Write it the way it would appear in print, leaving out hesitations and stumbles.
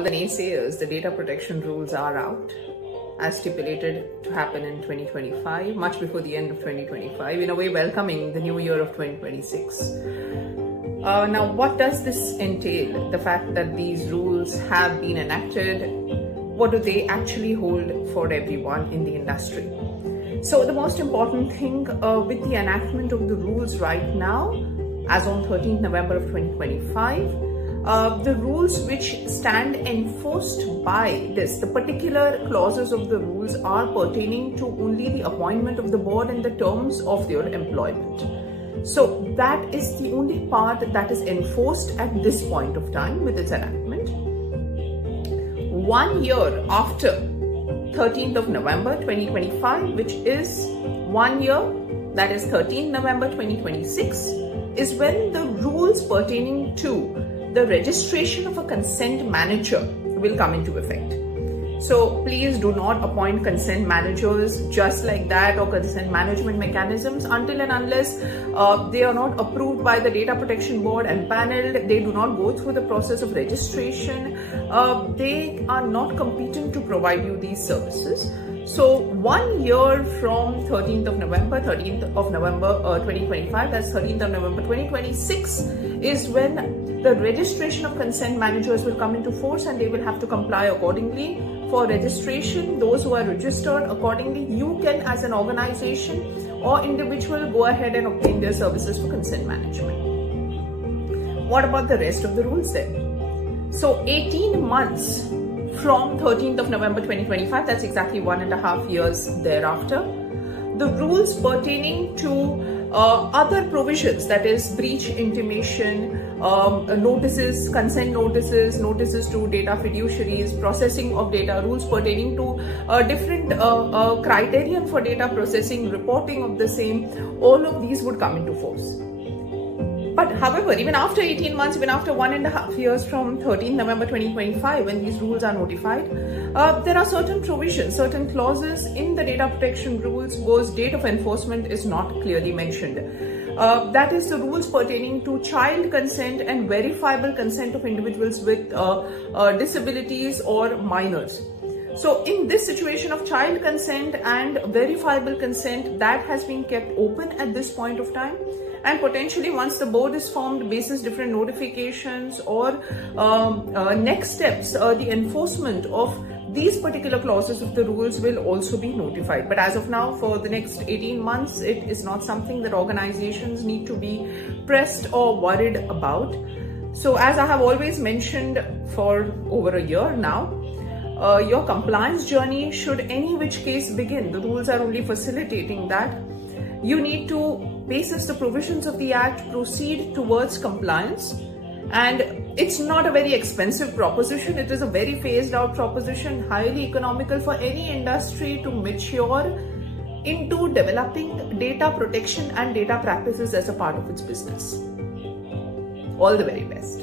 all the naysayers, the data protection rules are out as stipulated to happen in 2025, much before the end of 2025, in a way welcoming the new year of 2026. Now, what does this entail? The fact that these rules have been enacted, what do they actually hold for everyone in the industry? So the most important thing with the enactment of the rules right now, as on 13th November of 2025, the rules which stand enforced by this, the particular clauses of the rules are pertaining to only the appointment of the board and the terms of their employment. So that is the only part that is enforced at this point of time with its enactment. 1 year after 13th of November 2025, which is 1 year, that is 13th November 2026, is when the rules pertaining to the registration of a consent manager will come into effect. So please do not appoint consent managers just like that, or consent management mechanisms, until and unless they are not approved by the Data Protection Board and paneled. They do not go through the process of registration. They are not competent to provide you these services. So 1 year from 13th of November 2025, that's 13th of November 2026, is when the registration of consent managers will come into force, and they will have to comply accordingly. For registration, those who are registered accordingly, you can, as an organization or individual, go ahead and obtain their services for consent management. What about the rest of the rules then? So 18 months from 13th of November 2025, that's exactly 1.5 years thereafter, the rules pertaining to other provisions, that is breach intimation, notices, consent notices, notices to data fiduciaries, processing of data, rules pertaining to different criterion for data processing, reporting of the same, all of these would come into force. But however, even after 18 months, even after 1.5 years from 13th November 2025, when these rules are notified, there are certain provisions, certain clauses in the data protection rules whose date of enforcement is not clearly mentioned. That is the rules pertaining to child consent and verifiable consent of individuals with disabilities or minors. So in this situation of child consent and verifiable consent, that has been kept open at this point of time. And potentially, once the board is formed, basis different notifications or next steps, the enforcement of these particular clauses of the rules will also be notified. But as of now, for the next 18 months, it is not something that organizations need to be pressed or worried about. So as I have always mentioned for over a year now, your compliance journey should any which case begin. The rules are only facilitating that. You need to, basis the provisions of the Act, proceed towards compliance. And it's not a very expensive proposition. It is a very phased out proposition, highly economical for any industry to mature into developing data protection and data practices as a part of its business. All the very best.